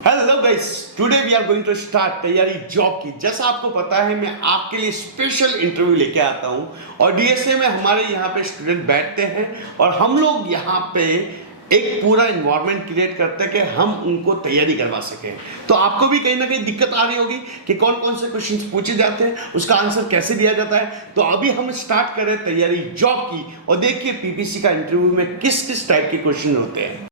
Hello guys, today we are going to start तैयारी job की। जैसा आपको पता है मैं आपके लिए स्पेशल इंटरव्यू लेके आता हूं और डीएसए में हमारे यहाँ पे स्टूडेंट बैठते हैं और हम लोग यहाँ पे एक पूरा इन्वायरमेंट क्रिएट करते हैं कि हम उनको तैयारी करवा सकें। तो आपको भी कहीं ना कहीं दिक्कत आ रही होगी कि कौन कौन से क्वेश्चंस पूछे जाते हैं, उसका आंसर कैसे दिया जाता है। तो अभी हम स्टार्ट करें तैयारी जॉब की और देखिए पीपीसी का इंटरव्यू में किस किस टाइप के क्वेश्चन होते हैं।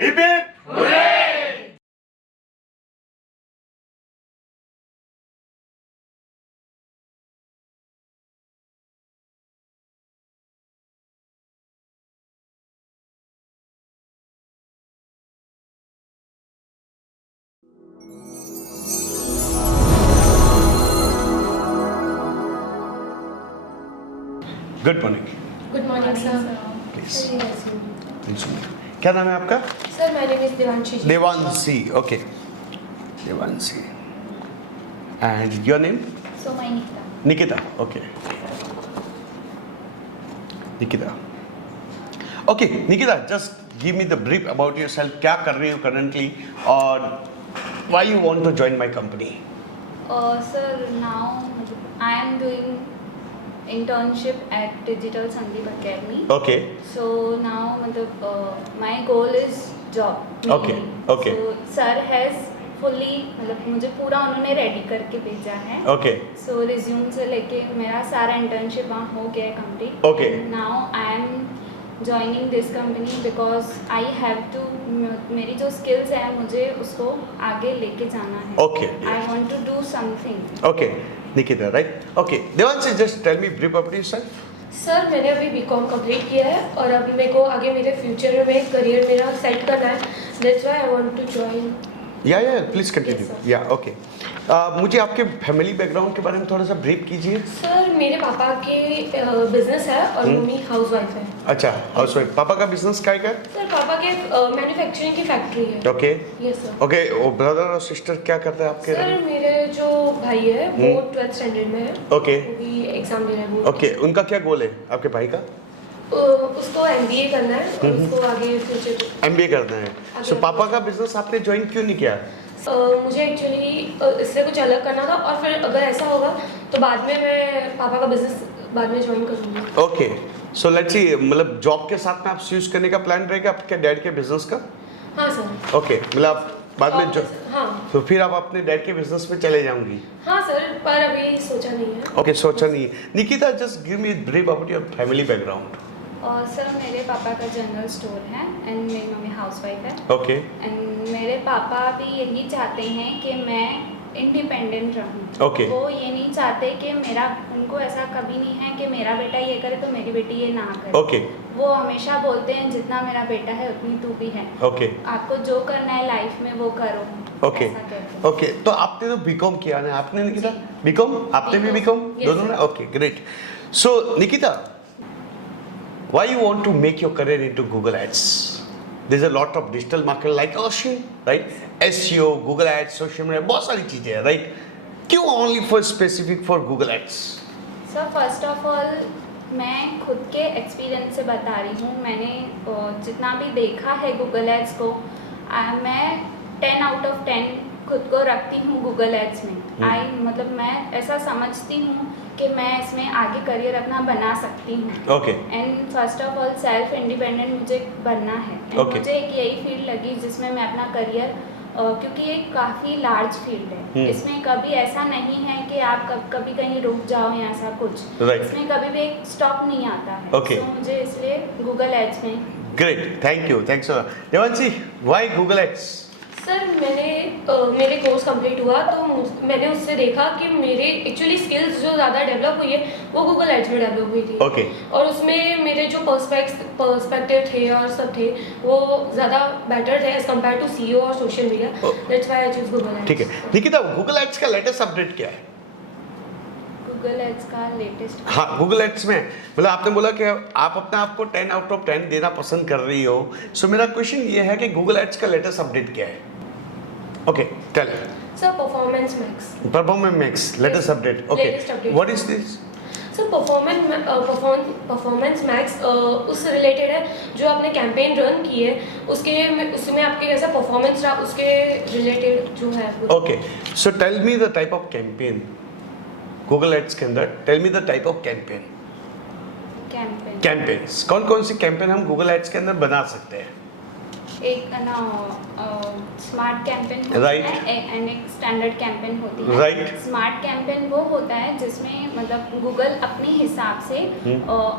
Hip hip! Hooray! Good morning. Good morning sir. Please क्या नाम है आपका? Sir my name is Devanshi. Devanshi, okay Devanshi. And your name? So my Nikita. Nikita, okay Nikita. Okay Nikita, just give me the brief about yourself. क्या कर रही हो करंटली और why you want to join my company? Sir now I am doing internship at digital Sandip academy. Okay. So now my goal is job. Okay. Okay. So sir has fully मुझे पूरा उन्होंने ready करके भेजा है. Okay. So resume से लेके मेरा सारा internship वहाँ हो गया है complete. Okay. Now I am joining this company because I have to मेरी जो skills है मुझे उसको आगे लेके जाना है. Okay. I want to do something. Okay. Nikita, right? Okay. Devanshi, just tell me brief about yourself. Sir मैंने अभी बीकॉम कंप्लीट किया है और अब मेरे को आगे मेरे फ्यूचर में करियर मेरा सेट करना है. That's why I want to join. Yeah please continue. Yeah okay. मुझे आपके फैमिली बैकग्राउंड के बारे में थोड़ा सा ब्रीफ कीजिए. सर मेरे पापा के बिजनेस है और मम्मी हाउसवाइफ है. अच्छा, हाउसवाइफ. पापा का बिजनेस क्या है? सर पापा के मैन्युफैक्चरिंग की फैक्ट्री है. ओके. Yes sir. ओके. और ब्रदर और सिस्टर क्या करते हैं आपके? सर मेरे जो भाई है वो 12th स्टैंडर्ड में है. ओके. वो भी एग्जाम दे रहा है. ओके. उनका क्या गोल है आपके भाई का? उसको एमबीए करना है और उसको आगे फ्यूचर एमबीए करना है. सो पापा का बिजनेस आपने ज्वाइन क्यों नहीं किया? मुझे एक्चुअली इससे कुछ अलग करना था और फिर अगर ऐसा होगा तो बाद में मैं पापा का बिजनेस बाद में ज्वाइन करूँगी. ओके. सो लेट्स सी, मतलब जॉब के साथ में आप स्विच करने का प्लान रहेगा आपके डैड के बिजनेस का? हाँ सर. ओके. मतलब बाद में जो हाँ. तो फिर आप अपने डैड के बिजनेस में चले जाऊंगी? हाँ सर, पर अभी सोचा नहीं है. ओके, सोचा नहीं है. Nikita, just give me brief about your family background. और सर मेरे पापा का जनरल स्टोर है एंड मेरी मम्मी हाउसवाइफ है. ओके. एंड मेरे पापा भी यही चाहते हैं कि मैं इंडिपेंडेंट रहूं. ओके. वो ये नहीं चाहते कि मेरा, उनको ऐसा कभी नहीं है कि मेरा बेटा ये करे तो मेरी बेटी ये ना करे. ओके. वो हमेशा बोलते हैं जितना मेरा बेटा है उतनी तू भी है. ओके. आपको जो करना है लाइफ में वो करो. ओके. ऐसा कहते हैं. ओके. तो आपने तो बीकॉम किया ना? आपने निकिता बीकॉम? आपने भी बीकॉम? दोनों ने? Okay, great. So Nikita, why you want to make your career into Google Ads? There's a lot of digital marketing like ocean, right? SEO, Google Ads, social media, बहुत सारी चीजें हैं, right? क्यों only for specific for Google Ads? Sir first of all मैं खुद के experience से बता रही हूँ. मैंने जितना भी देखा है गूगल एड्स को, मैं 10 आउट ऑफ 10 खुद को रखती हूँ गूगल एड्स में. मैं ऐसा समझती हूँ कि मैं इसमें आगे करियर अपना बना सकती हूँ. Okay. And first of all self independent मुझे बनना है. Okay. मुझे एक यही फील्ड लगी जिसमें मैं अपना करियर, क्योंकि ये काफ़ी लार्ज फील्ड है. इसमें कभी ऐसा नहीं है कि आप कभी कहीं रुक जाओ या ऐसा कुछ. Right. इसमें कभी भी एक स्टॉप नहीं आता है. Okay. तो मुझे इसलिए गूगल एड्स में. Great, thank you, thanks a lot. Devanshi, why Google Ads? Sir मैंने मेरे कोर्स कंप्लीट हुआ तो मैंने उससे देखा कि मेरे एक्चुअली स्किल्स जो ज़्यादा डेवलप हुई है वो गूगल एड्स में डेवलप हुई थी। ओके और उसमें मेरे जो पर्सपेक्टिव थे और सब थे वो ज़्यादा बेटर थे एज कम्पेयर टू सीईओ और social media. That's why I choose Google ads. ठीक है निकिता, गूगल एड्स का लेटेस्ट अपडेट क्या है? गूगल एड्स का लेटेस्ट, हाँ गूगल एड्स में मतलब आपने बोला कि आप अपने आप को 10 आउट ऑफ 10 देना पसंद कर रही हो, सो मेरा क्वेश्चन ये है कि गूगल एड्स का लेटेस्ट अपडेट क्या है? Okay tell. Sir performance max. Performance max latest update, okay what is this? Sir performance max उस रिलेटेड है जो आपने कैंपेन रन की है उसमें आपके कैसा परफॉर्मेंस रहा उसके रिलेटेड जो है। Okay so tell me the type of campaign Google ads के अंदर, tell me the type of campaign. Campaigns कौन कौन सी कैंपेन हम गूगल एड्स के अंदर बना सकते हैं? एक ना स्मार्ट कैंपेन होता Right. है एंड एक स्टैंडर्ड कैंपेन होती है। Right. स्मार्ट कैंपेन वो होता है जिसमें मतलब गूगल अपने हिसाब से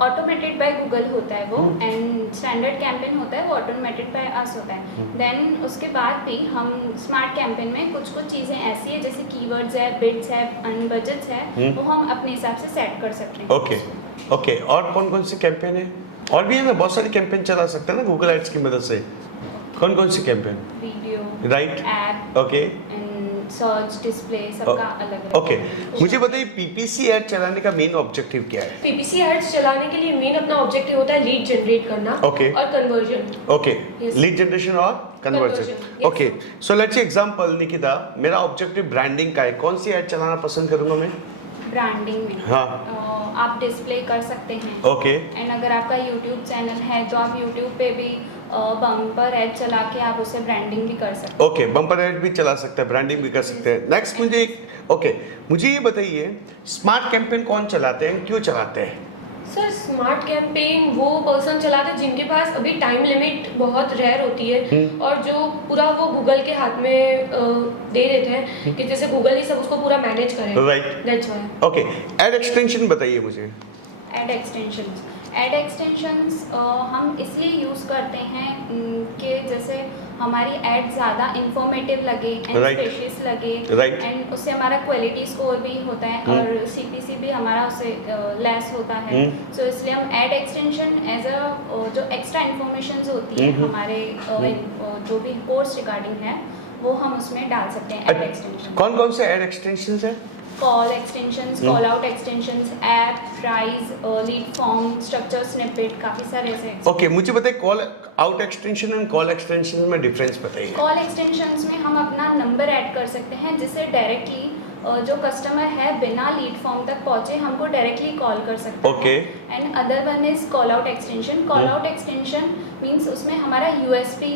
ऑटोमेटेड बाय गूगल होता है वो, एंड स्टैंडर्ड कैंपेन होता है वो ऑटोमेटेड बाय अस होता है। देन उसके बाद भी हम स्मार्ट कैंपेन में कुछ कुछ चीज़ें ऐसी है जैसे कीवर्ड्स है, बिड्स है, बजट्स है, वो हम अपने हिसाब से सेट कर सकते हैं। ओके ओके और कौन कौन सी कैंपेन है? और भी है ना, बहुत सारी कैंपेन चला सकते हैं ना गूगल एड्स की मदद से। कौन कौन सी campaign? Video, right, app, okay and search, display, सबका अलग-अलग। ओके मुझे बताइए पीपीसी ऐड चलाने का मेन ऑब्जेक्टिव क्या है? पीपीसी एड्स चलाने के लिए मेन अपना ऑब्जेक्टिव होता है लीड जनरेट करना Okay. और conversion. Okay Yes. Lead generation और conversion. Conversion, yes. Okay so let's say example Nikita, मेरा ऑब्जेक्टिव ब्रांडिंग का है, कौन सी ऐड चलाना पसंद करूंगा मैं? ब्रांडिंग में हाँ आप डिस्प्ले कर सकते हैं। ओके एंड अगर आपका यूट्यूब चैनल है तो आप यूट्यूब पे भी बम्पर ऐड चला के आप उससे ब्रांडिंग भी कर सकते ओके बम्पर ऐड भी चला सकते हैं, ब्रांडिंग भी कर सकते हैं। नेक्स्ट मुझे ओके मुझे ये बताइए स्मार्ट कैंपेन कौन चलाते हैं, क्यों चलाते हैं? सर स्मार्ट कैंपेन वो पर्सन चलाते हैं जिनके पास अभी टाइम लिमिट बहुत रेयर होती है और जो पूरा वो गूगल के हाथ में दे देते हैं कि जैसे गूगल ही सब उसको पूरा मैनेज करे। Right that's why. Okay add extension बताइए मुझे। ऐड एक्सटेंशंस हम इसलिए यूज़ करते हैं कि जैसे हमारी ऐड ज़्यादा इंफॉर्मेटिव लगे एंड Right. स्पेशियस लगे, Right. एंड उससे हमारा क्वालिटी स्कोर भी होता है और सीपीसी भी हमारा उससे लेस होता है। सो इसलिए हम ऐड एक्सटेंशन एज अ जो एक्स्ट्रा इंफॉर्मेशन होती है हमारे जो भी कोर्स रिगार्डिंग है वो हम उसमें डाल सकते हैं। ऐड एक्सटेंशन कौन कौन से ऐड एक्सटेंशंस हैं? Call extensions, call out extensions, app, price, lead form, structure snippet, काफ़ी सारे ऐसे। ओके मुझे बताइए call out extension and call extension में डिफरेंस बताइए। कॉल एक्सटेंशंस में हम अपना नंबर ऐड कर सकते हैं जिससे डायरेक्टली जो कस्टमर है बिना लीड फॉर्म तक पहुंचे हमको डायरेक्टली कॉल कर सकते हैं। Okay and other one is call out extension. Call out extension means उसमें हमारा यूएसपी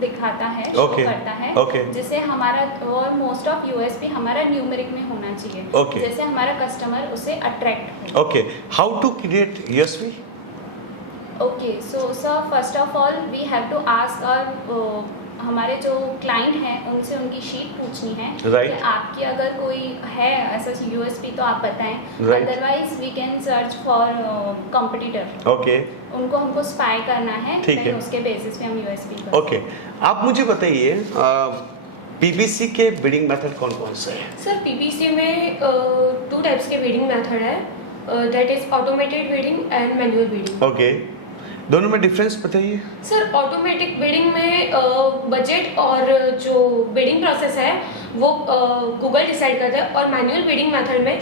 दिखाता है, शो Okay. करता है, Okay. जिससे हमारा और मोस्ट ऑफ यूएसपी हमारा न्यूमेरिक में होना चाहिए, Okay. जैसे हमारा कस्टमर उसे अट्रैक्ट हो। Okay how to create USP? Okay so sir first of all we have to ask और हमारे जो क्लाइंट हैं उनसे उनकी शीट पूछनी है Right. कि आपकी अगर कोई है ऐसा यूएसपी तो आप बताएं, Right. Otherwise we can search for competitor. Okay उनको हमको स्पाई करना है, ठीक है। उसके बेसिस पे हम यूएसपी कर ओके आप मुझे बताइए पीपीसी के बिडिंग मेथड कौन कौन से हैं? सर पीपीसी में 2 टाइप्स के बिडिंग मेथड है, that is automated bidding and manual bidding. Okay दोनों में डिफरेंस बताइए। सर ऑटोमेटिक बिडिंग में बजट और जो बिडिंग प्रोसेस है वो गूगल डिसाइड करता है और मैनुअल बिडिंग मेथड में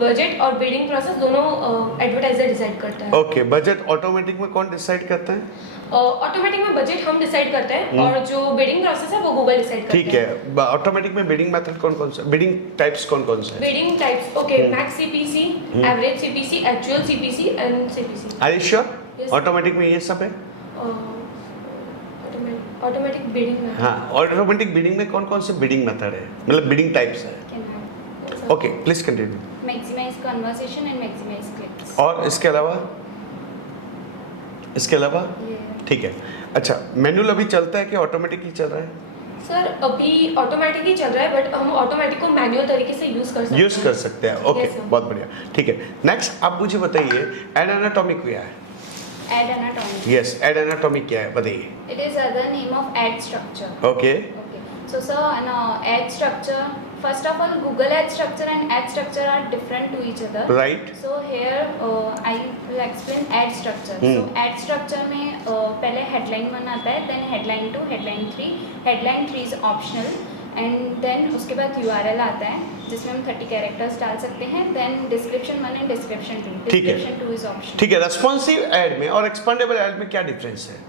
बजट और बिडिंग प्रोसेस दोनों एडवर्टाइजर डिसाइड करता है। ओके बजट ऑटोमेटिक में कौन डिसाइड करता है? ऑटोमेटिक में बजट हम डिसाइड करते हैं और जो बिडिंग प्रोसेस है वो गूगल डिसाइड करता है। ठीक है ऑटोमेटिक में बिडिंग मेथड कौन कौन से, बिडिंग टाइप्स कौन कौन से? Bidding types okay max CPC, average CPC, actual CPC and CPC. Are you sure? Yes. Automatic में ये सब है? ऑटोमेटिक बिडिंग में हाँ ऑटोमेटिक बिडिंग में कौन कौन से बिडिंग मेथड है, मतलब बिडिंग टाइप्स है? Okay please continue. Maximize conversation and maximize clicks. और इसके अलावा ठीक है। अच्छा मैनुअल अभी चलता है कि ऑटोमेटिक ही चल रहा है? सर अभी ऑटोमेटिक ही चल रहा है बट हम ऑटोमेटिक को मैनुअल तरीके से यूज कर सकते हैं। यूज कर सकते हैं। Okay Yes, sir. बहुत बढ़िया ठीक है। नेक्स्ट आप मुझे बताइए एड एनाटॉमिक क्या है? Ad anatomy. Yes ad anatomic क्या है बताइए। It is other name of ad structure. Okay okay So sir, ad structure. First of all, Google ad structure and ad structure are different to each other. Right. So here I will explain ad structure. So ad structure में पहले headline 1 आता है, then headline 2, headline 3. Headline 3 is optional and then उसके बाद URL आता है जिसमें हम 30 कैरेक्टर्स डाल सकते हैं. Then description 1 and description 2. ठीक है. Description 2 is optional. ठीक है. रेस्पॉन्सिव एड में और एक्सपांडेबल एड में क्या डिफरेंस है?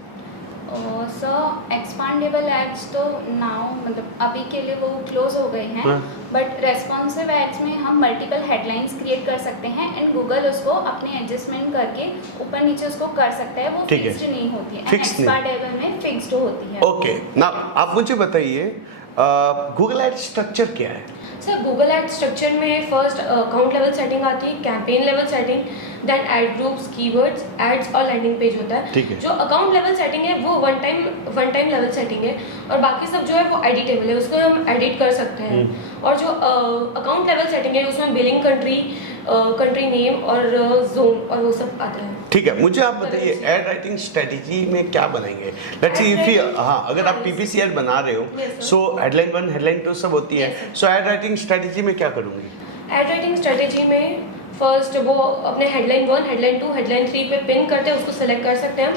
सर एक्सपांडेबल एड्स तो नाउ मतलब अभी के लिए वो क्लोज हो गए हैं, बट रेस्पॉन्सिव एड्स में हम मल्टीपल हेडलाइंस क्रिएट कर सकते हैं एंड गूगल उसको अपने एडजस्टमेंट करके ऊपर नीचे उसको कर सकता है. वो फिक्स्ड नहीं होती है. एक्सपांडेबल में फिक्स्ड होती है. ओके. नाउ आप मुझे बताइए गूगल एड स्ट्रक्चर क्या है? सर गूगल एड स्ट्रक्चर में फर्स्ट अकाउंट लेवल सेटिंग आती है, campaign level setting, then ad groups, keywords, ads और लैंडिंग पेज होता है. ठीक है. जो अकाउंट लेवल सेटिंग है वो वन टाइम लेवल सेटिंग है और बाकी सब जो है वो एडिटेबल है, उसको हम एडिट कर सकते हैं. और जो अकाउंट लेवल सेटिंग है उसमें बिलिंग कंट्री नेम और जोन और वो सब आता है. ठीक है. मुझे आप बताइए एड राइटिंग स्ट्रेटेजी में क्या बनाएंगे? लेट्स सी इफ यू अगर आप पीपीसी एड बना रहे हो सो हेडलाइन 1 हेडलाइन 2 सब होती है. सो एड राइटिंग स्ट्रेटेजी में क्या करूंगी? एड राइटिंग स्ट्रेटेजी में फर्स्ट वो अपने हेडलाइन 1, हेडलाइन 2, हेडलाइन 3 पे पिन करते हैं, उसको सेलेक्ट कर सकते हैं.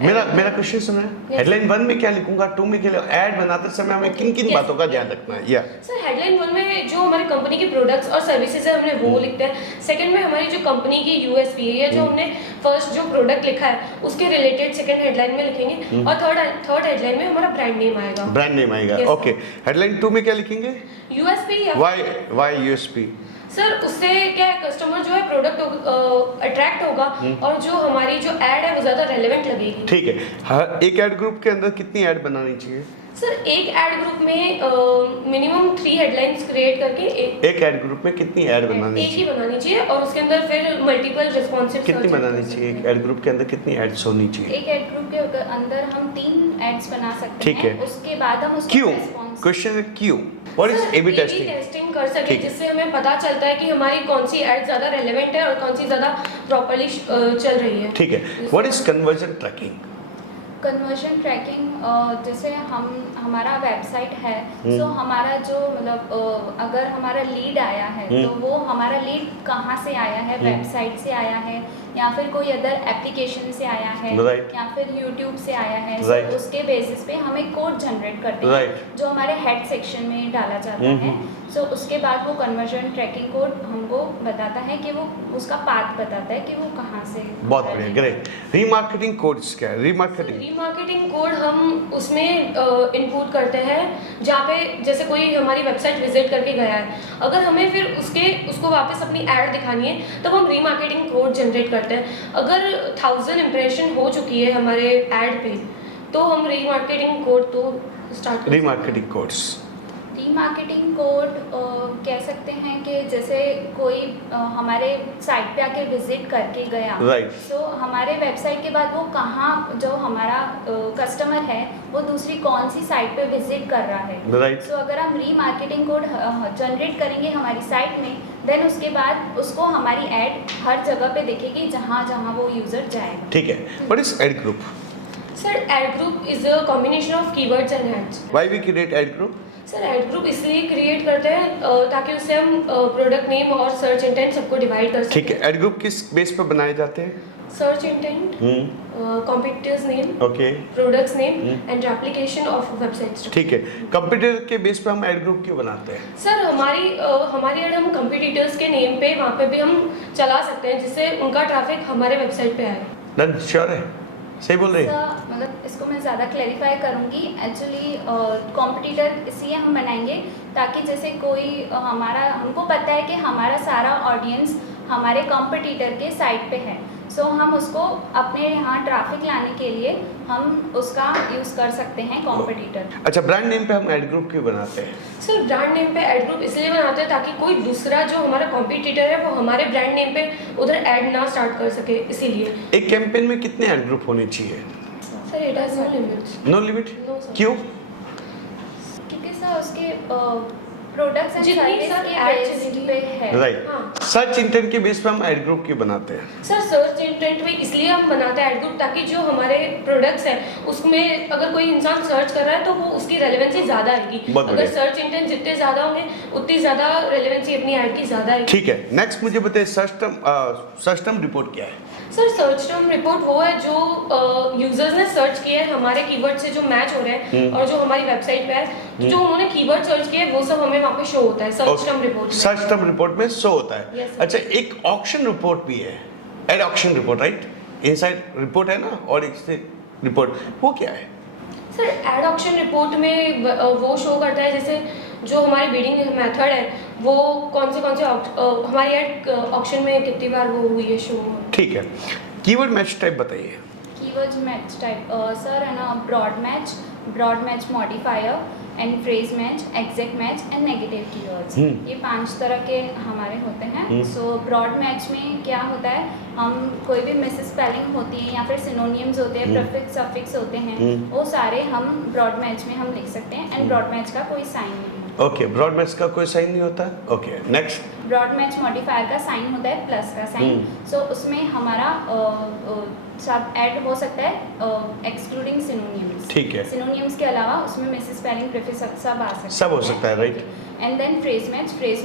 मेरा क्वेश्चन सुना है. हेडलाइन 1 में क्या लिखूंगा, 2 में क्या लिखूंगा? ऐड बनाते समय हमें किन बातों का ध्यान रखना है? या सर हेडलाइन 1 में जो हमारी कंपनी के प्रोडक्ट्स और सर्विसेज है हमने वो लिखते हैं. सेकंड में हमारी जो कंपनी की यूएसपी है या जो हमने फर्स्ट जो प्रोडक्ट लिखा है उसके रिलेटेड सेकंड हेडलाइन में लिखेंगे और थर्ड हेडलाइन में हमारा ब्रांड नेम आएगा. ब्रांड नेम आएगा. ओके. हेडलाइन 2 में क्या लिखेंगे? यूएसपी या व्हाई यूएसपी? सर उससे क्या है, कस्टमर जो है प्रोडक्ट अट्रैक्ट होगा और जो हमारी जो ऐड है वो ज्यादा रेलेवेंट लगेगी. ठीक है. एक ऐड ग्रुप के अंदर कितनी ऐड बनानी चाहिए? सर एक ऐड ग्रुप में मिनिमम 3 हेडलाइंस क्रिएट करके एक ऐड ग्रुप में कितनी ऐड बनानी चाहिए? एक ही बनानी चाहिए और उसके अंदर फिर मल्टीपल रिस्पॉन्सिव कितनी बनानी चाहिए? एक ऐड ग्रुप के अंदर कितनी एड्स होनी चाहिए? एक ऐड ग्रुप के अंदर हम 3 एड्स बना सकते ठीक हैं. है. उसके बाद हम उसको क्यों? क्वेश्चन है क्यों? व्हाट इज एबी टेस्टिंग कर सके जिससे हमें पता चलता है कि हमारी कौन सी ऐड ज्यादा रेलेवेंट है और कौन सी ज्यादा प्रॉपर्ली चल रही है. ठीक है. What is conversion tracking? Conversion tracking जैसे हमारा वेबसाइट है तो हमारा जो मतलब अगर हमारा लीड आया है तो वो हमारा लीड कहाँ से आया है? वेबसाइट से आया है या फिर कोई अदर एप्लीकेशन से आया है या फिर यूट्यूब से आया है. तो उसके बेसिस पे हम एक कोड जनरेट करते हैं जो हमारे हेड सेक्शन में डाला जाता है. सो उसके बाद वो कन्वर्जन ट्रैकिंग कोड हमको बताता है कि वो उसका पाथ बताता है कि वो कहाँ से. बहुत बढ़िया. ग्रेट. रीमार्केटिंग कोड्स क्या है? रीमार्केटिंग कोड हम उसमें इनपुट करते हैं जहाँ पे जैसे कोई हमारी वेबसाइट विजिट करके गया है, अगर हमें फिर उसको वापस अपनी ऐड दिखानी है तब हम रीमार्केटिंग कोड जनरेट करते हैं. अगर 1000 इंप्रेशन हो चुकी है हमारे ऐड पे तो हम रीमार्केटिंग कोड तो स्टार्ट करते हैं. रीमार्केटिंग कोड कह सकते हैं कि जैसे कोई हमारे साइट पे आके विजिट करके गया सो हमारे वेबसाइट के बाद वो कहाँ जो हमारा कस्टमर है वो दूसरी कौन सी साइट पे विजिट कर रहा है. सो अगर हम रीमार्केटिंग कोड जनरेट करेंगे हमारी साइट में देन उसके बाद उसको हमारी ऐड हर जगह पे दिखेगी जहाँ जहाँ वो यूजर जाएगा. ठीक है. What is ad group? Sir ad group is a combination of keywords and ads. Why we create ad group? Sir ad group इसलिए क्रिएट करते हैं ताकि उससे हम प्रोडक्ट नेम और सर्च इंटेंट सबको डिवाइड कर सकें. ठीक है. ऐड ग्रुप किस बेस पर बनाए जाते हैं? Search intent, competitors name, okay, products name and application of websites. ठीक है. कंप्यूटर के बेस पे हम ऐड ग्रुप क्यों बनाते हैं? सर हमारी ऐड हम कंपटीटर्स के नेम पे वहाँ पे भी हम चला सकते हैं जिससे उनका ट्रैफिक हमारे वेबसाइट पे आए. डन. श्योर है? सही बोल रहे हैं? मतलब इसको मैं ज़्यादा क्लैरिफाई करूँगी. एक्चुअली कॉम्पिटिटर इसलिए हम बनाएंगे ताकि जैसे कोई हमको पता है कि हमारा सारा ऑडियंस हमारे कॉम्पिटिटर के साइट पे है. सो हम उसको अपने यहाँ ट्रैफिक लाने के लिए हम उसका यूज़ कर सकते हैं कॉम्पिटिटर. अच्छा. ब्रांड नेम पे हम ऐड ग्रुप क्यों बनाते हैं? सर ब्रांड नेम पे ऐड ग्रुप इसलिए बनाते हैं ताकि कोई दूसरा जो हमारा कॉम्पिटिटर है वो हमारे ब्रांड नेम पे उधर ऐड ना स्टार्ट कर सके. इसीलिए एक कैंपेन में कितने ऐड ग्रुप होने चाहिए? Sir it has no limit. No limit? क्यों? क्योंकि सर उसके प्रोडक्ट्स एंड जितनी सर्विस सर की ad बेस चलेगी। पे है। राइट। हाँ। सर्च इंटेंट के बेस पे हम एड ग्रुप की बनाते हैं। सर सर्च इंटेंट में इसलिए हम बनाते हैं एड ग्रुप, ताकि जो हमारे प्रोडक्ट्स हैं उसमें अगर कोई इंसान सर्च कर रहा है तो वो उसकी रेलेवेंसी ज़्यादा आएगी। बहुत अगर बढ़िया। सर्च इंटेंट जितने ज़्यादा होंगे उतनी ज़्यादा रेलेवेंसी अपनी ऐड की ज़्यादा आएगी। ठीक है, नेक्स्ट मुझे बताइए सर्च टर्म रिपोर्ट क्या है? सर सर्च टर्म रिपोर्ट वो है जो यूजर्स ने सर्च किया है हमारे कीवर्ड से जो मैच हो रहे हैं और जो हमारी वेबसाइट पे है, तो जो उन्होंने कीवर्ड सर्च किया है वो सब हमें वहाँ पे शो होता है सर्च टर्म रिपोर्ट में। सर्च टर्म रिपोर्ट में शो होता है। Yes, sir. अच्छा, एक ऑक्शन रिपोर्ट भी है, ad auction report, right? Inside report है ना, और एक रिपोर्ट, वो क्या है? सर एड ऑक्शन रिपोर्ट में वो शो करता है जैसे जो हमारी बिडिंग मेथड है वो कौन से हमारी एड ऑक्शन में कितनी बार वो हुई है शो। ठीक है, कीवर्ड मैच टाइप बताइए। कीवर्ड मैच टाइप सर है ना, broad match modifier and phrase match, exact match and negative keywords. ये 5 तरह के हमारे होते हैं। सो ब्रॉड मैच में क्या होता है, हम कोई भी मिस स्पेलिंग होती है या फिर सिनोनियम्स होते हैं, प्रीफिक्स सफिक्स होते हैं, वो सारे हम ब्रॉड मैच में हम लिख सकते हैं। एंड ब्रॉड मैच का कोई साइन नहीं है। ओके, ब्रॉड मैच का कोई साइन नहीं होता। Okay, next. Broad match modifier का साइन होता है प्लस का साइन। सो उसमें हमारा सब ऐड हो सकता है एक्सक्लूडिंग सिनोनियम्स। ठीक है। सिनोनियम्स के अलावा उसमें मिस स्पेलिंग प्रीफिक्स सब आ सकता है। सब हो सकता है, right. And then phrase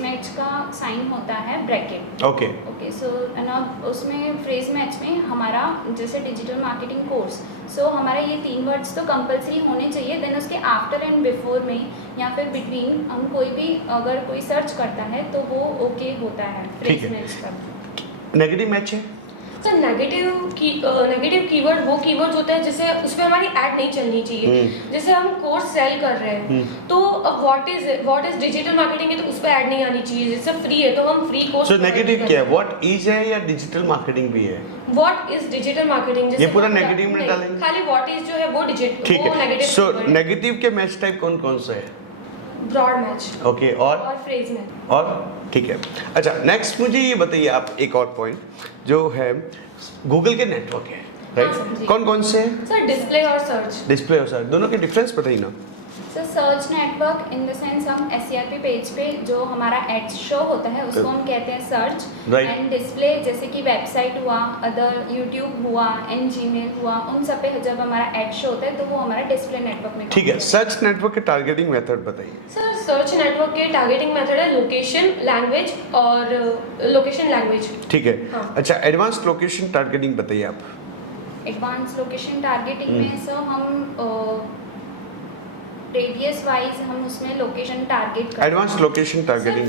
match का साइन होता है ब्रैकेट। ओके। ओके, सो ना उसमें फ्रेज मैच में हमारा जैसे डिजिटल मार्केटिंग कोर्स, सो हमारा ये 3 वर्ड्स तो कंपलसरी होने चाहिए। देन उसके आफ्टर एंड बिफोर में या फिर बिटवीन हम कोई भी अगर कोई सर्च करता है तो वो ओके होता है ठीक फ्रेज है। मैच का। नेगेटिव मैच है? सर नेगेटिव कीवर्ड वो कीवर्ड होता है जिससे उस पर हमारी ऐड नहीं चलनी चाहिए। जैसे हम कोर्स सेल कर रहे हैं तो व्हाट इज डिजिटल मार्केटिंग है तो उस पर ऐड नहीं आनी चाहिए। जैसे फ्री है तो हम फ्री कोर्स। सो नेगेटिव क्या है? व्हाट इज है या डिजिटल मार्केटिंग भी है? व्हाट इज डिजिटल मार्केटिंग, ये पूरा नेगेटिव में डालेंगे? खाली व्हाट इज जो है वो डिजिटल, ठीक वो है। नेगेटिव। सो नेगेटिव के मैच टाइप कौन कौन से है? ब्रॉड मैच ओके, और फ्रेज मैच। और ठीक है। अच्छा, नेक्स्ट मुझे ये बताइए आप एक और पॉइंट जो है गूगल के नेटवर्क है, हाँ, राइट? कौन कौन से हैं? सर डिस्प्ले और सर्च। डिस्प्ले और सर्च दोनों के डिफरेंस बताइए ना। Sir search network in the sense हम SCRP पेज पे जो हमारा एड्स शो होता है उसको हम कहते हैं सर्च। Right. एंड डिस्प्ले जैसे कि वेबसाइट हुआ, अदर यूट्यूब हुआ एंड जीमेल हुआ, उन सब पे जब हमारा एड शो होता है तो वो हमारा डिस्प्ले नेटवर्क में। ठीक है, सर्च नेटवर्क के टारगेटिंग मेथड बताइए। सर सर्च नेटवर्क के टारगेटिंग मेथड है लोकेशन लैंग्वेज और लोकेशन लैंग्वेज। ठीक है। हाँ। अच्छा, एडवांस लोकेशन टारगेटिंग बताइए आप। एडवांस लोकेशन टारगेटिंग में सर हम रेडियस वाइज हम उसमें लोकेशन टारगेट करते हैं। Advance location targeting.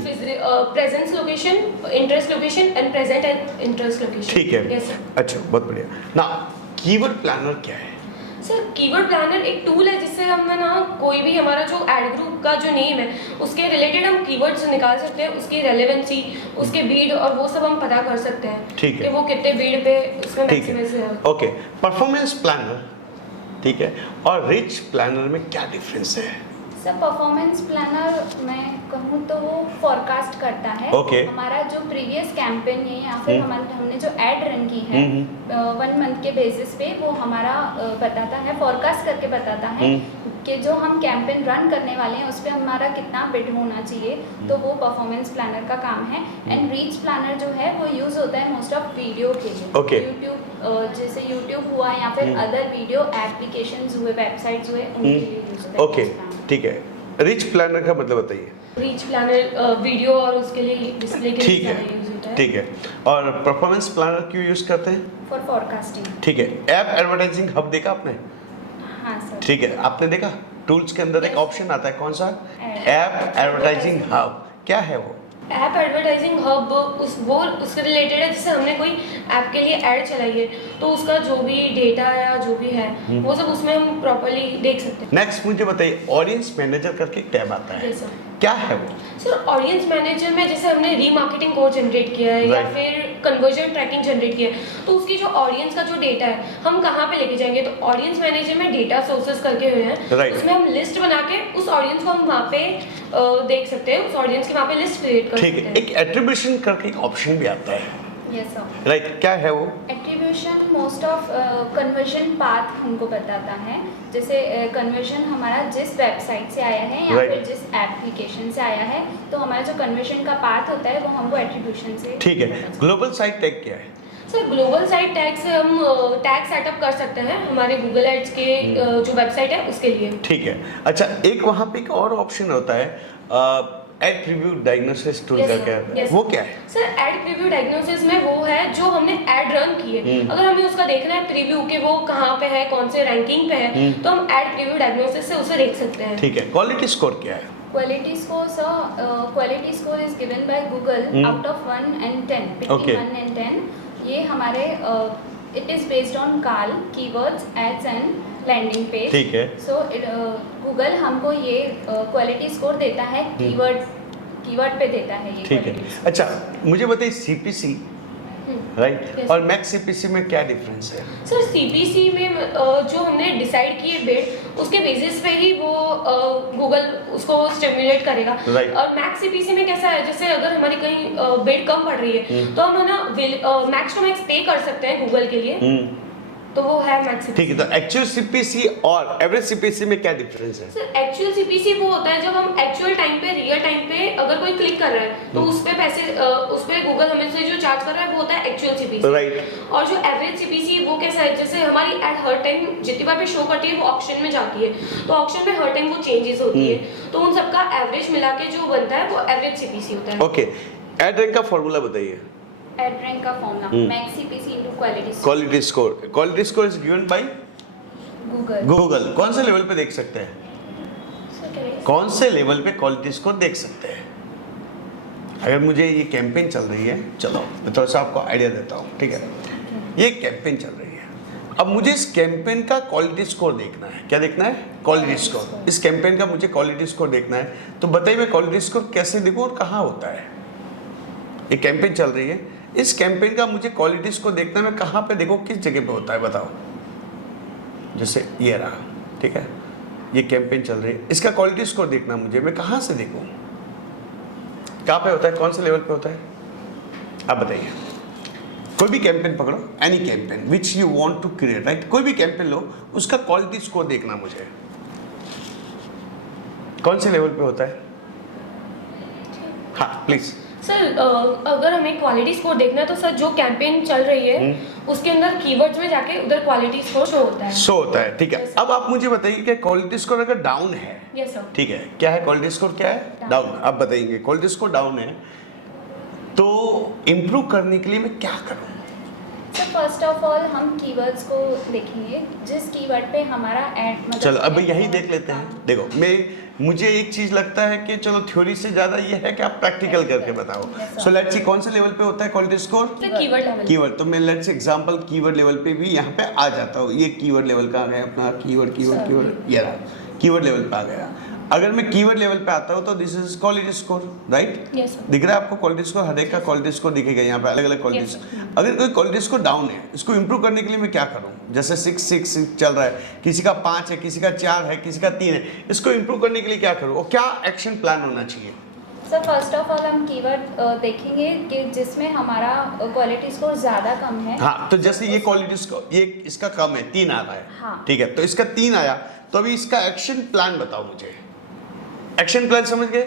Presence location, interest location and present and interest location. ठीक है। Yes sir. अच्छा, बहुत बढ़िया ना। कीवर्ड प्लानर क्या है? सर कीवर्ड प्लानर एक टूल है जिससे हम ना कोई भी हमारा जो एड ग्रुप का जो नेम है उसके रिलेटेड हम कीवर्ड्स निकाल सकते हैं, उसकी रेलेवेंसी, उसके बीड और वो सब हम पता कर सकते हैं। ठीक है। कि वो कितने बीड पे उसमें ठीक मैक्सिमम है। है। ओके, परफॉर्मेंस प्लानर, ठीक है, और रिच प्लानर में क्या डिफरेंस है? सर परफॉर्मेंस प्लानर मैं कहूँ तो वो फॉरकास्ट करता है। Okay. हमारा जो प्रीवियस कैंपेन है या फिर हमने जो एड रन की है 1 मंथ के बेसिस पे वो हमारा बताता है, फॉरकास्ट करके बताता है कि जो हम कैंपेन रन करने वाले हैं उस पर हमारा कितना बिड होना चाहिए। तो वो परफॉर्मेंस प्लानर का काम है। एंड रीच प्लानर जो है वो यूज़ होता है मोस्ट ऑफ वीडियो के लिए। Okay. यूट्यूब जैसे यूट्यूब हुआ या फिर अदर वीडियो एप्लीकेशंस हुए, वेबसाइट्स हुए, उनके लिए यूज़ होता है। ओके, ठीक है। रिच प्लानर का मतलब बताइए। रीच प्लानर वीडियो और उसके लिए डिस्प्ले के ठीक लिए है, यूज होता है। ठीक है। और परफॉर्मेंस प्लानर क्यों यूज करते हैं? For forecasting. ठीक है। ऐप एडवर्टाइजिंग हब देखा आपने? हाँ सर। ठीक है, आपने देखा? टूल्स के अंदर एक Yes. ऑप्शन आता है, कौन सा? Ad. App advertising hub. क्या है वो? ऐप एडवर्टाइजिंग हब उससे रिलेटेड है। जैसे हमने कोई ऐप के लिए ऐड चलाई है तो उसका जो भी डेटा या जो भी है वो सब उसमें हम प्रॉपर्ली देख सकते हैं। नेक्स्ट मुझे बताइए, ऑडियंस मैनेजर करके एक टैब आता है, Yes, sir. क्या है वो? सर ऑडियंस मैनेजर में जैसे हमने रीमार्केटिंग कोड जनरेट किया है या Right. फिर कन्वर्जन ट्रैकिंग जनरेट किया है तो उसकी जो ऑडियंस का जो डेटा है हम कहाँ पे लेके जाएंगे। तो ऑडियंस मैनेजर में डेटा सोर्सेज करके हुए हैं। Right. उसमें हम लिस्ट बना के उस ऑडियंस को हम वहाँ पे देख सकते हैं, उस ऑडियंस की वहाँ पे लिस्ट क्रिएट कर ठीक सकते है। हैं। एक एट्रीब्यूशन करके एक ऑप्शन भी आता है, यस सर। राइट? क्या है वो? Attribution attribution most of conversion path हमको बताता है। जैसे कन्वर्जन हमारा जिस वेबसाइट से आया है या Right. फिर जिस एप्लीकेशन से आया है, तो हमारा जो कन्वर्जन का पाथ होता है वो हमको एट्रीब्यूशन से। ठीक है, ग्लोबल साइट टैग क्या है? सर ग्लोबल साइट टैग से हम टैग सेटअप कर सकते हैं हमारे गूगल एड्स के जो वेबसाइट है उसके लिए। ठीक है, अच्छा एक वहाँ पे एक और ऑप्शन होता है एड प्रीव्यू डायग्नोसिस टूल का, क्या है yes. वो क्या है? सर एड प्रीव्यू डायग्नोसिस में वो है जो हमने एड रन किए, अगर हमें उसका देखना है प्रीव्यू के वो कहाँ पे है, कौन से रैंकिंग पे है, तो हम एड प्रीव्यू डायग्नोसिस से उसे देख सकते हैं। ठीक है, क्वालिटी स्कोर क्या है? Quality score, sir, quality score is given by Google out of 1 and 10, between Okay. 1 and 10. ये हमारे it is based on call, keywords, ads and landing page. ठीक है। So Google हमको ये quality score देता है कीवर्ड पे देता है ये। ठीक है, quality score. अच्छा मुझे बताइए सीपीसी राइट Yes. और मैक्स सीपीसी में क्या डिफरेंस है? सर सीपीसी में जो हमने डिसाइड किए बिड उसके बेसिस पे ही वो गूगल उसको स्टिमुलेट करेगा। Right. और मैक्स सीपीसी में कैसा है, जैसे अगर हमारी कहीं बिड कम पड़ रही है तो हम है ना मैक्स टू मैक्स पे कर सकते हैं गूगल के लिए, तो वो है मैक्स सीपीसी। ठीक है, तो एक्चुअल सीपीसी और एवरेज सीपीसी में क्या डिफरेंस है? सर एक्चुअल सीपीसी वो होता है जब हम एक्चुअल टाइम पे रियल टाइम पे अगर कोई क्लिक कर रहा है तो उस पे पैसे उस पे गूगल हमें से जो चार्ज कर रहा है वो होता है एक्चुअल सीपीसी। राइट। और जो एवरेज सीपीसी वो कैसा है, जैसे हमारी एड हर टाइम जितनी बार भी शो करती है वो ऑक्शन में जाती है, तो ऑक्शन में हर टाइम वो चेंजेस होती है, तो उन सबका एवरेज मिला के जो बनता है वो एवरेज सीपीसी होता है। ओके, एड रैंक का फॉर्मूला बताइए। एड रैंक का formula max CPC into quality score. Quality score is given by Google. Google. कौन से लेवल पे देख सकते हैं? कौन से लेवल पे क्वालिटी स्कोर देख सकते हैं? अगर मुझे ये कैंपेन चल रही है, चलो मैं थोड़ा सा आपको आइडिया देता हूँ, ठीक है? ये कैंपेन चल रही है, अब मुझे इस कैंपेन का क्वालिटी स्कोर देखना है। क्या देखना है? Quality score. इस कैंपेन का मुझे क्वालिटी स्कोर देखना है, तो बताइए मैं क्वालिटी स्कोर कैसे देखूँ और कहाँ होता है? ये कैंपेन चल रही है, इस कैंपेन का मुझे क्वालिटी स्कोर देखना है, मैं कहाँ पे देखूँ, किस जगह पे होता है बताओ? जैसे ये रहा, ठीक है, ये कैंपेन चल रही है, इसका क्वालिटी स्कोर देखना मुझे, मैं कहाँ से देखूँ? कहाँ पे होता है, कौन से लेवल पे होता है? आप बताइए। कोई भी कैंपेन पकड़ो, any campaign which you want to create, right? कोई भी कैंपेन लो, उसका क्वालिटी स्कोर देखना मुझे, कौन से लेवल पे होता है? हाँ प्लीज। सर अगर हमें क्वालिटी स्कोर देखना है तो सर जो कैंपेन चल रही है उसके अंदर कीवर्ड्स में जाके उधर क्वालिटी स्कोर शो होता है। शो होता है, ठीक है। Yes, अब आप मुझे बताइए कि क्वालिटी स्कोर अगर डाउन है, यस सर, ठीक है, क्या है क्वालिटी स्कोर, क्या है? डाउन। अब बताइएंगे क्वालिटी स्कोर डाउन है तो इम्प्रूव करने के लिए मैं क्या करूं? तो फर्स्ट ऑफ ऑल हम कीवर्ड्स को देखेंगे, जिस कीवर्ड पे हमारा ऐड मतलब चलो अब यही देख लेते हैं। देखो मुझे एक चीज लगता है कि चलो थ्योरी से ज्यादा ये है कि आप प्रैक्टिकल करके बताओ। सो लेट्स सी कौन से लेवल पे होता है quality score? Keyword level. Keyword, तो मैं लेट्स एग्जांपल कीवर्ड लेवल पे भी यहाँ पे आ जाता हूँ। ये कीवर्ड लेवल का आ गया अपना कीवर्ड, ये रहा कीवर्ड लेवल पे आ गया। अगर मैं कीवर्ड लेवल पे आता हूँ तो this is quality score, right? Yes sir. दिख रहा है आपको क्वालिटी स्कोर? हर एक का क्वालिटी स्कोर दिखेगा यहाँ पे, अलग अलग क्वालिटी Yes, स्कोर। अगर कोई क्वालिटी स्कोर डाउन है, इसको इंप्रूव करने के लिए मैं क्या करूँ? जैसे 6 चल रहा है, किसी का 5 है, किसी का 4 है, किसी का 3 है, इसको इंप्रूव करने के लिए क्या करूँ और क्या एक्शन प्लान होना चाहिए? सर फर्स्ट ऑफ ऑल हम कीवर्ड देखेंगे कि जिसमें हमारा क्वालिटी स्कोर ज़्यादा कम है। हाँ, तो जैसे ये क्वालिटी स्कोर, ये इसका कम है, 3 आ रहा है, हाँ। ठीक है, तो इसका 3 आया, तो अभी इसका एक्शन प्लान बताओ मुझे। एक्शन प्लान समझ गए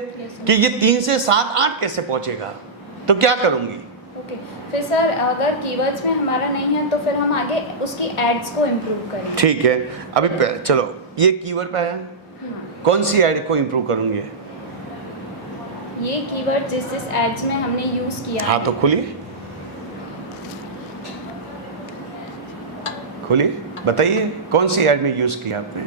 कि ये 3 से 7 8 कैसे पहुंचेगा, तो क्या करूंगी? ओके, फिर सर अगर कीवर्ड्स में हमारा नहीं है तो फिर हम आगे उसकी एड्स को इम्प्रूव करें। ठीक है, अभी चलो ये कीवर्ड पे आया, कौन सी एड को इम्प्रूव करूंगी? ये कीवर्ड जिस एड्स में हमने यूज़ किया हाँ, तो खोलिए बताइए कौन सी एड में यूज किया आपने?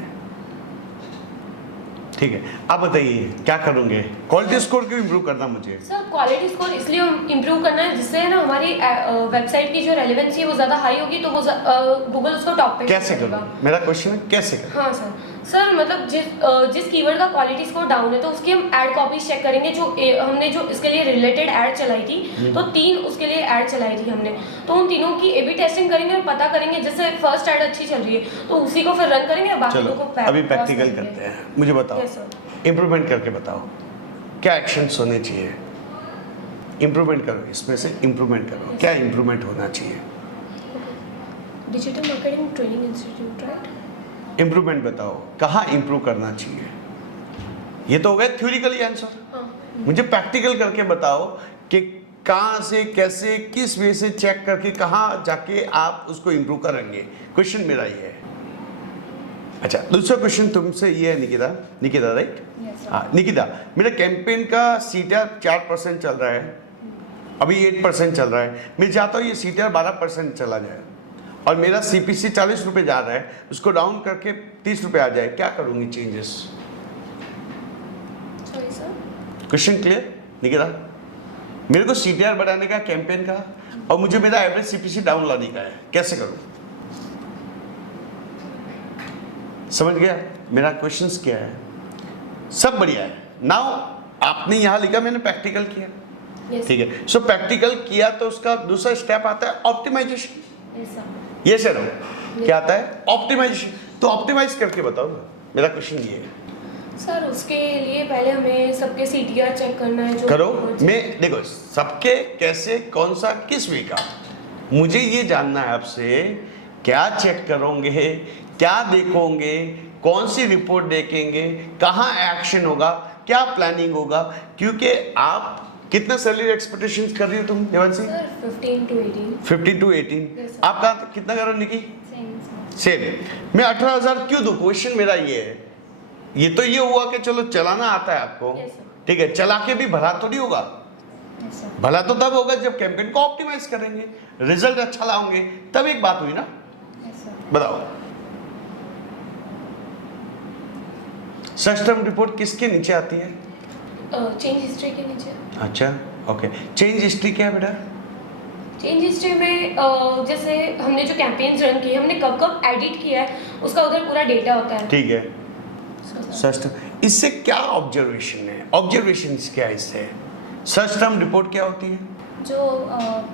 ठीक है, आप बताइए क्या करोगे? क्वालिटी स्कोर क्यों इंप्रूव करना मुझे? सर क्वालिटी स्कोर इसलिए इंप्रूव करना है जिससे ना हमारी वेबसाइट की जो रेलेवेंसी है वो ज़्यादा हाई होगी, तो वो गूगल उसको टॉप पे कैसे करूँ? मेरा क्वेश्चन है कैसे करूँ? हाँ सर मतलब जिस कीवर्ड का क्वालिटी स्कोर डाउन है तो उसकी हम ऐड कॉपीज चेक करेंगे। जो हमने जो इसके लिए रिलेटेड ऐड चलाई थी, तो 3 उसके लिए ऐड चलाई थी हमने, तो उन तीनों की ए/बी टेस्टिंग करेंगे और पता करेंगे जैसे फर्स्ट ऐड अच्छी चल रही है तो उसी को फिर रन करेंगे, बाकी को अभी प्रैक्टिकल करते हैं। मुझे बताओ, इम्प्रूवमेंट करके बताओ क्या एक्शंस होने चाहिए? इम्प्रूवमेंट करो, इसमें से इम्प्रूवमेंट करो, क्या इम्प्रूवमेंट होना चाहिए? Digital marketing training institute, right? Improvement बताओ, कहाँ इम्प्रूव करना चाहिए? ये तो हो गया थ्योरिकली आंसर। हाँ। मुझे प्रैक्टिकल करके बताओ कि कहाँ से, कैसे, किस वे से चेक करके कहाँ जाके आप उसको इम्प्रूव करेंगे। क्वेश्चन मेरा ये है। अच्छा, दूसरा क्वेश्चन तुमसे ये है निकिता राइट? Yes, sir. हाँ निकिता, मेरा कैंपेन का सीटीआर 4% चल रहा है, अभी 8% चल रहा है। मैं चाहता हूँ ये सीटीआर 12% चला जाए और मेरा सीपीसी 40 रुपये जा रहा है, उसको डाउन करके 30 रुपये आ जाए, क्या करूँगी changes? Sorry sir. Question clear Nikita? मेरे को सीटीआर बढ़ाने का कैंपेन का और मुझे मेरा एवरेज सीपीसी डाउन लाने का है, कैसे करूँ? समझ गया मेरा क्वेश्चंस क्या है? सब बढ़िया है। नाउ आपने यहाँ लिखा, मैंने प्रैक्टिकल किया, Yes. ठीक है। सो प्रैक्टिकल किया तो उसका दूसरा स्टेप आता है ऑप्टिमाइजेशन। Yes, sir. ये सर क्या आता है? ऑप्टिमाइजेशन। तो ऑप्टिमाइज करके बताओ ना, मेरा क्वेश्चन ये है। सर उसके लिए पहले हमें सबके सीटीआर चेक करना है जो करो। मैं देखो सबके कैसे, कौन सा, किस वे का, मुझे ये जानना है आपसे। क्या चेक करोगे, क्या देखोगे, कौन सी रिपोर्ट देखेंगे, कहाँ एक्शन होगा, क्या प्लानिंग होगा? क्योंकि आप कितना सैलरी एक्सपेक्टेशंस कर रही हो तुम Devanshi? Sir 15 to 18। 15 to 18। Yes, sir. आप कहाँ कितना करो निकी? Same, sir. सेम। मैं 18,000 क्यों दूं? क्वेश्चन मेरा ये है। ये तो ये हुआ कि चलो चलाना आता है आपको, Yes, sir. ठीक है, चला के भी भला थोड़ी होगा। Yes, sir. भला तो तब होगा जब कैंपेन को ऑप्टिमाइज करेंगे, रिजल्ट अच्छा लाओगे, तब एक बात हुई ना। Yes, sir. बताओ सर्च टर्म रिपोर्ट किसके नीचे आती है? चेंज हिस्ट्री के नीचे। अच्छा ओके। चेंज हिस्ट्री क्या है बेटा? चेंज हिस्ट्री में जैसे हमने जो कैंपेन्स रन किए, हमने कब कब एडिट किया है, उसका उधर पूरा डेटा होता है। ठीक है। सर्च टर्म, इससे क्या ऑब्जर्वेशन है? ऑब्जर्वेशन क्या है इससे? सर्च टर्म रिपोर्ट क्या होती है? जो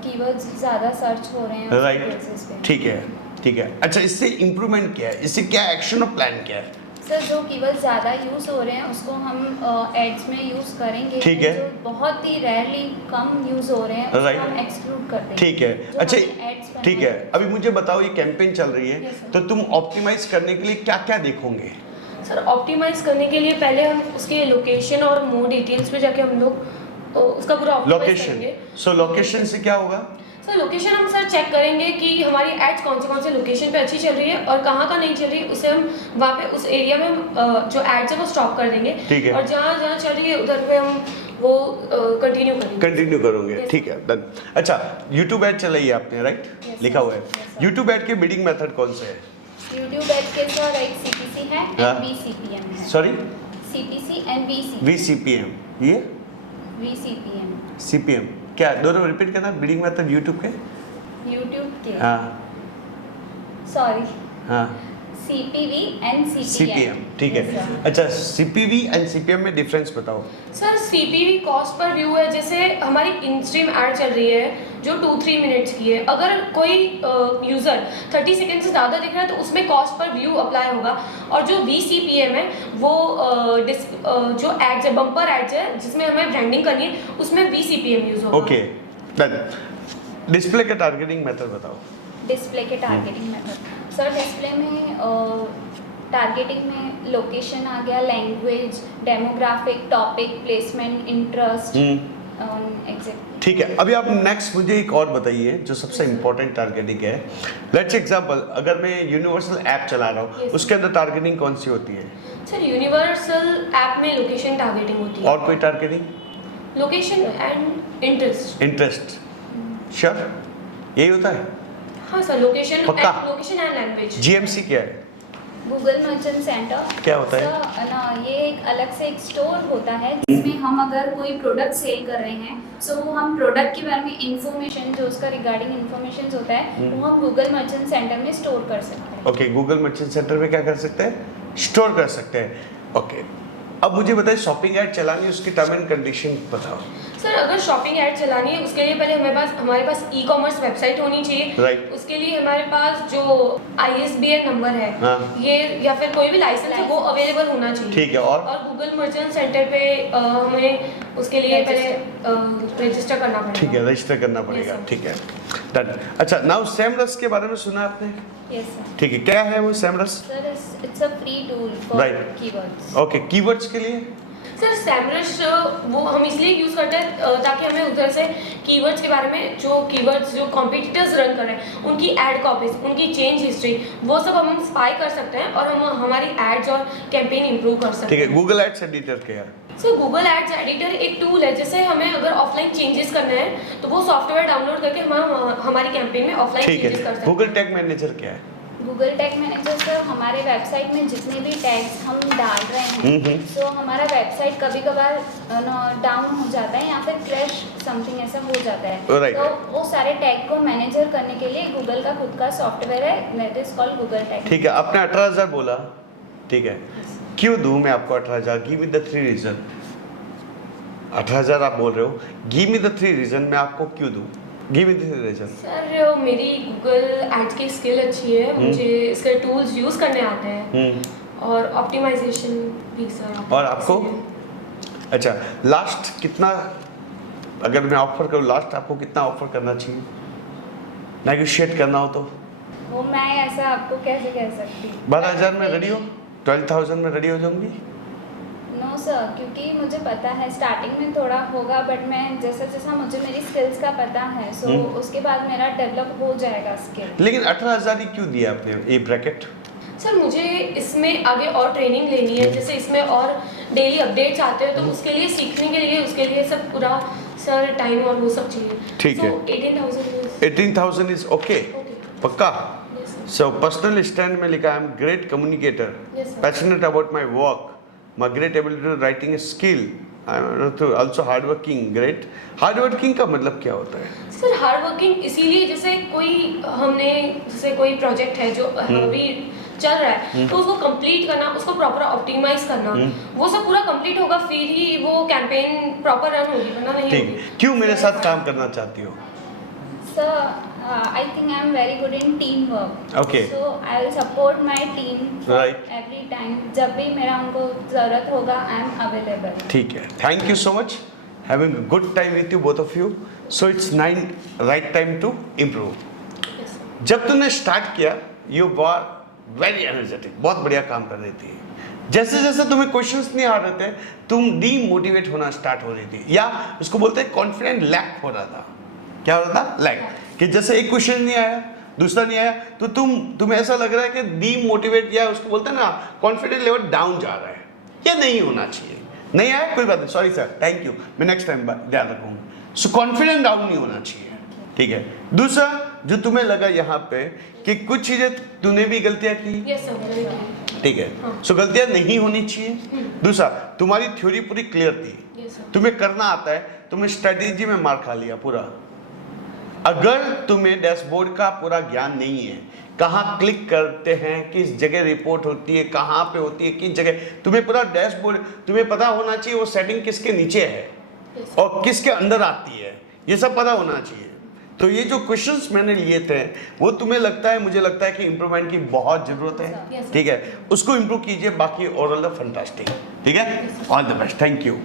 कीवर्ड्स ज़्यादा सर्च हो रहे हैं उसके राइट, basis पे। ठीक है ठीक है। अच्छा, इससे इम्प्रूवमेंट क्या है? इससे क्या एक्शन और प्लान क्या है? सर जो कीवर्ड ज़्यादा यूज़ हो रहे हैं उसको हम एड्स में यूज़ करेंगे। ठीक है। जो बहुत ही रेयरली कम यूज़ हो रहे हैं उसको Right. हम एक्सक्लूड कर देंगे। ठीक है। जो अच्छा हमें ads बनाए ठीक है, अभी मुझे बताओ ये कैंपेन चल रही है, Yes, sir. तो तुम ऑप्टिमाइज करने के लिए क्या क्या देखोगे? सर ऑप्टिमाइज करने के लिए पहले हम उसके लोकेशन और मोर डिटेल्स पे जाके हम लोग उसका पूरा ऑप्टिमाइज लोकेशन। करेंगे। सो लोकेशन से क्या होगा? सर लोकेशन हम सर चेक करेंगे कि हमारी एड्स कौन से लोकेशन पे अच्छी चल रही है और कहाँ का नहीं चल रही है, उसे हम वहाँ पे उस एरिया में जो एड्स है वो स्टॉप कर देंगे। ठीक है। और जहाँ जहाँ चल रही है उधर पे हम वो कंटिन्यू करेंगे। कंटिन्यू करोगे, Yes. ठीक है डन। अच्छा, यूट्यूब एड चलाई है आपने राइट? Yes, लिखा sir. हुआ है। Yes, sir. यूट्यूब एड के बिडिंग मेथड कौन से है? यूट्यूब एड के सर एक CPC है हाँ. एंड VCPM है। Sorry, CPC and VCPM। ये VCPM CPM क्या? दोनों रिपीट करना। बिडिंग मेथड यूट्यूब के? यूट्यूब के, हाँ सॉरी, हाँ CPV एंड CPM, ठीक है। अच्छा, CPV एंड CPM में डिफरेंस बताओ। Sir CPV cost per view है। जैसे हमारी इन स्ट्रीम एड चल रही है जो 2-3 मिनट्स की है, अगर कोई यूज़र 30 सेकेंड से ज़्यादा दिख रहा है तो उसमें कॉस्ट पर व्यू अप्लाई होगा। और जो VCPM है वो जो एड्स है, बम्पर एड्स है जिसमें हमें ब्रांडिंग करनी है, उसमें VCPM यूज़ होगा। Okay done. डिस्प्ले का टारगेटिंग मेथड बताओ। डिस्प्ले के टारगेटिंग मेथड सर, डिस्प्ले में टारगेटिंग में लोकेशन आ गया, language, demographic, topic, placement, interest, exact. ठीक है। अभी आप नेक्स्ट मुझे एक और बताइए जो सबसे इंपॉर्टेंट टारगेटिंग है। लेट्स एग्जांपल, अगर मैं यूनिवर्सल ऐप चला रहा हूँ, Yes. उसके अंदर टारगेटिंग कौन सी होती है? सर यूनिवर्सल ऐप में लोकेशन टारगेटिंग होती है। और कोई targeting? Location and interest. Interest, sure यही होता है? हाँ सर, लोकेशन पक्का? And language. GMC क्या है? गूगल मर्चेंट सेंटर क्या होता है? सर ना, ये एक अलग से एक स्टोर होता है जिसमें हम अगर कोई प्रोडक्ट सेल कर रहे हैं सो वो हम प्रोडक्ट के बारे में इंफॉर्मेशन, जो उसका रिगार्डिंग इंफॉर्मेशन होता है वो हम गूगल मर्चेंट सेंटर में स्टोर कर सकते हैं। ओके, गूगल मर्चेंट सेंटर में क्या कर सकते हैं? स्टोर कर सकते हैं। ओके, अब मुझे बताइए शॉपिंग ऐड चलानी है, उसकी टर्म एंड कंडीशन बताओ। सर अगर शॉपिंग ऐड चलानी है उसके लिए पहले हमारे पास ई-कॉमर्स वेबसाइट होनी चाहिए। Right. उसके लिए हमारे पास जो ISBN नंबर है, हाँ. ये या फिर कोई भी लाइसेंस है वो अवेलेबल होना चाहिए। ठीक है। और गूगल मर्चेंट सेंटर पे हमें उसके लिए पहले रजिस्टर करना पड़ेगा। ठीक है, रजिस्टर करना पड़ेगा। Yes, sir. ठीक है। डन। अच्छा, नाउ सेमरस के बारे में सुना आपने? Yes sir. ठीक है, क्या है वो Semrush? Sir it's a free tool for Right. Keywords. Okay, keywords के लिए सर सैमरश वो हम इसलिए यूज़ करते हैं ताकि हमें उधर से कीवर्ड्स के बारे में जो कीवर्ड्स जो कॉम्पिटिटर्स रन कर रहे हैं उनकी एड कॉपीज, उनकी चेंज हिस्ट्री, वो सब हम स्पाई कर सकते हैं और हम हमारी एड्स और कैंपेन इंप्रूव कर सकते ठीक हैं। है, गूगल एड्स एडिटर क्या है? सर गूगल एड्स एडिटर एक टूल है जिससे हमें अगर ऑफलाइन चेंजेस करने हैं तो वो सॉफ्टवेयर डाउनलोड करके हम हमारी कैंपेन में ऑफलाइन ठीक चेंजेस कर है, सकते हैं। गूगल टैग मैनेजर क्या है? गूगल टैग मैनेजर सर हमारे वेबसाइट में जितने भी टैग्स हम डाल रहे हैं, सो हमारा वेबसाइट कभी कभार डाउन हो जाता है या फिर क्रैश समथिंग ऐसा हो जाता है। Right. तो वो सारे टैग को मैनेजर करने के लिए गूगल का खुद का सॉफ्टवेयर है, that is called Google tag. ठीक है, आपने 18,000 बोला, ठीक है, क्यों दूं मैं आपको 18,000? Give me the 3 reason. 18,000 आप बोल रहे हो, गिव मी द 3 रीजन, मैं आपको क्यों दूं? Give me the 3 reason. Sir मेरी गूगल एड्स की स्किल अच्छी है, मुझे इसके टूल्स यूज़ करने आते हैं और ऑप्टिमाइजेशन भी सर। और आपको? अच्छा, लास्ट कितना, अगर मैं ऑफर करूँ लास्ट आपको कितना ऑफर करना चाहिए, नेगोशिएट करना हो तो? वो मैं ऐसा आपको कैसे कह सकती? 12,000 में रेडी हो? 12,000 में रेडी हो जाऊंगी? नो सर, क्योंकि मुझे पता है स्टार्टिंग में थोड़ा होगा, बट मैं जैसा जैसा मुझे मेरी स्किल्स का पता है, सो उसके बाद मेरा डेवलप हो जाएगा स्किल। लेकिन 18,000 ही क्यों दिया आपने ये ब्रैकेट? सर मुझे इसमें आगे और ट्रेनिंग लेनी है, जैसे इसमें और डेली अपडेट्स आते हैं तो उसके लिए सीखने के लिए उसके लिए सब पूरा सर टाइम और वो सब चाहिए। ठीक है। 18,000 इज ओके? पक्का? सो पर्सनल स्टैंड में लिखा, I am great communicator, passionate about my work, my great ability to writing skill, I am also hard working. Great, hard working का मतलब क्या होता है? सर हार्ड वर्किंग इसीलिए जैसे कोई प्रोजेक्ट है जो अभी चल रहा है तो उसको कंप्लीट करना, उसको प्रॉपर ऑप्टिमाइज करना, वो सब पूरा कंप्लीट होगा फिर ही वो कैंपेन प्रॉपर रन होगी, वरना नहीं ठीक, होगी। क्यों मेरे साथ काम करना चाहती हो? Sir, I think I am very good in teamwork. Okay. So I will support my team for Right. every time. जब भी मेरा उनको जरूरत होगा, I am available. ठीक है, thank you so much, having a good time with you both of you. So it's 9 right time to improve. Yes, sir. जब तुमने स्टार्ट किया यू वर वेरी एनर्जेटिक, बहुत बढ़िया काम कर रही थी। जैसे जैसे तुम्हें क्वेश्चंस नहीं आ रहे थे तुम डीमोटिवेट होना स्टार्ट हो रही थी, या उसको बोलते हैं कॉन्फिडेंट लैक हो रहा था। क्या हो रहा था? लैक, कि जैसे एक क्वेश्चन नहीं आया, दूसरा नहीं आया, तो तुम्हें ऐसा लग रहा है कि डीमोटिवेट, या उसको बोलते हैं ना कॉन्फिडेंस लेवल डाउन जा रहा है। ये नहीं होना चाहिए। नहीं आया कोई बात नहीं, सॉरी सर, थैंक यू, मैं नेक्स्ट टाइम ध्यान रखूंगा। सो कॉन्फिडेंस डाउन नहीं होना चाहिए, ठीक है। दूसरा जो तुम्हें लगा यहाँ पे कि कुछ चीजें तूने भी गलतियां की, Yes, sir, very good. ठीक है, हाँ। सो गलतियां नहीं होनी चाहिए। दूसरा, तुम्हारी थ्योरी पूरी क्लियर थी, Yes, sir. तुम्हें करना आता है, तुम्हें स्ट्रेटेजी में मार खा लिया पूरा। अगर तुम्हें डैशबोर्ड का पूरा ज्ञान नहीं है, कहाँ क्लिक करते हैं, किस जगह रिपोर्ट होती है, कहाँ पे होती है, किस जगह, तुम्हें पूरा डैशबोर्ड तुम्हें पता होना चाहिए वो सेटिंग किसके नीचे है Yes, और किसके अंदर आती है, ये सब पता होना चाहिए। तो ये जो क्वेश्चंस मैंने लिए थे वो तुम्हें लगता है, मुझे लगता है कि इंप्रूवमेंट की बहुत जरूरत है, Yes, sir. ठीक है, उसको इंप्रूव कीजिए। बाकी ओवरऑल फैंटास्टिक, ठीक है, all the best, thank you.